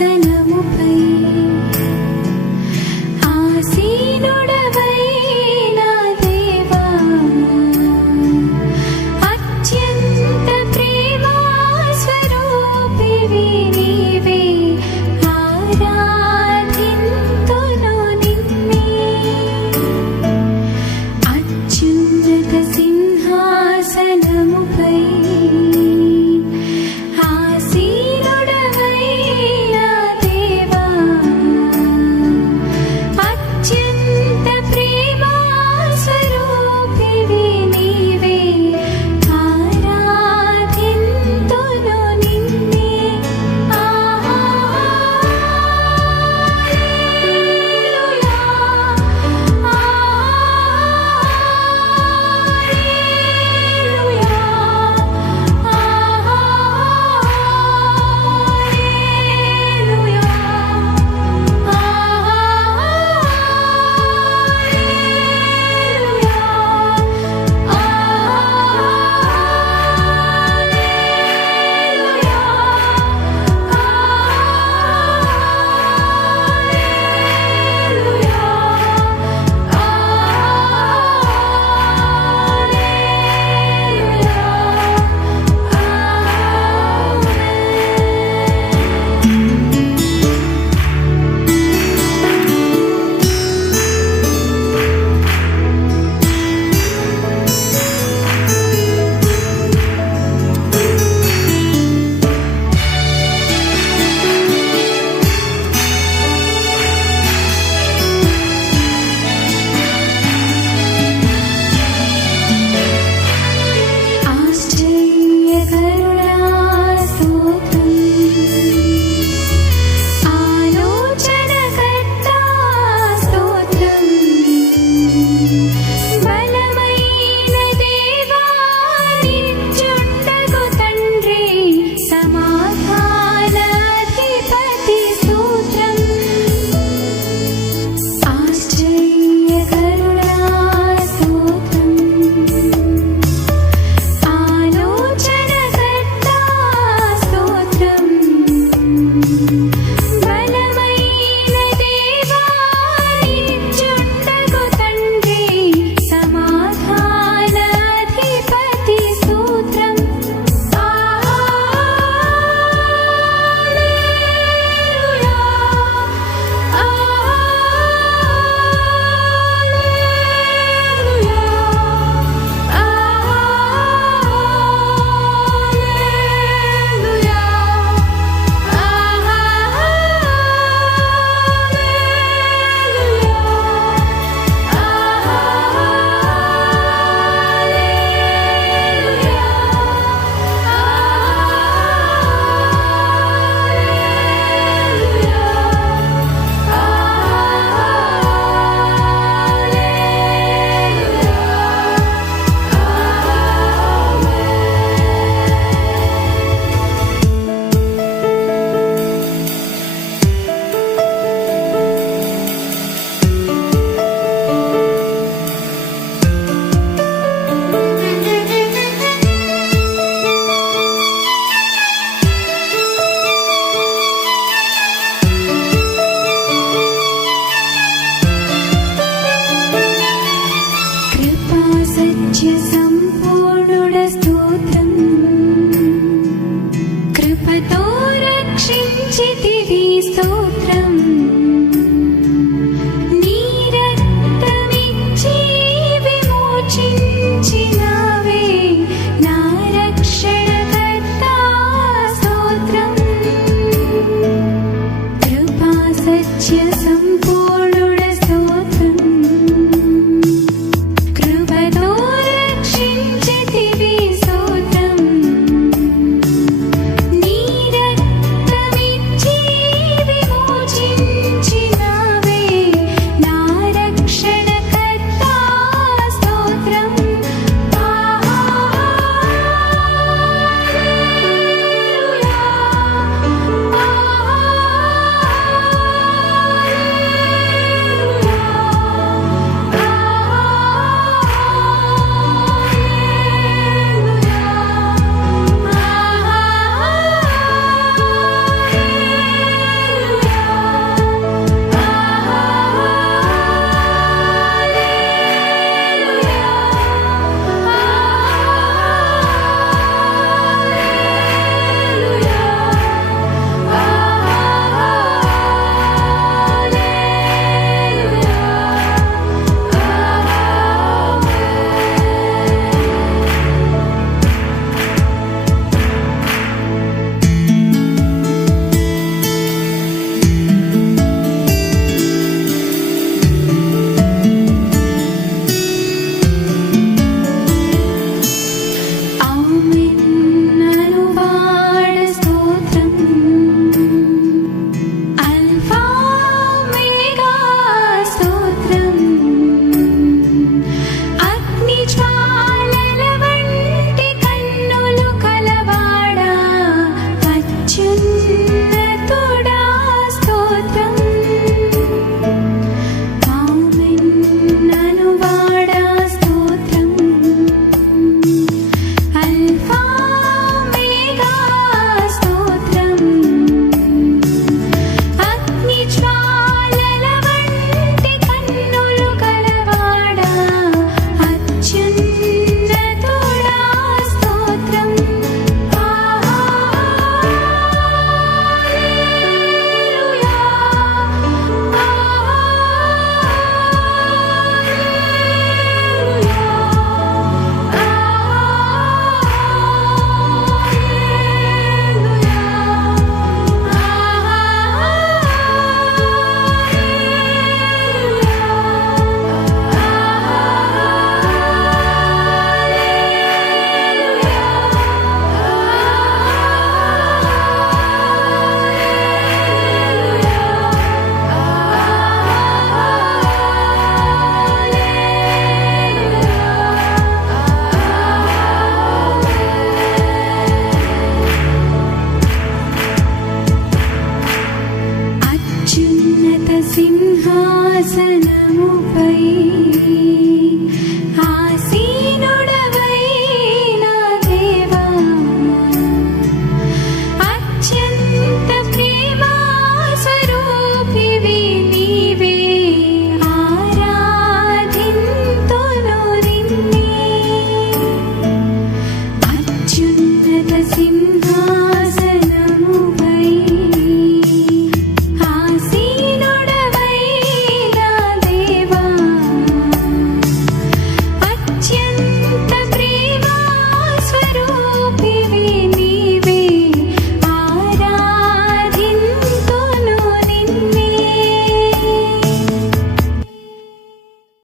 tenue.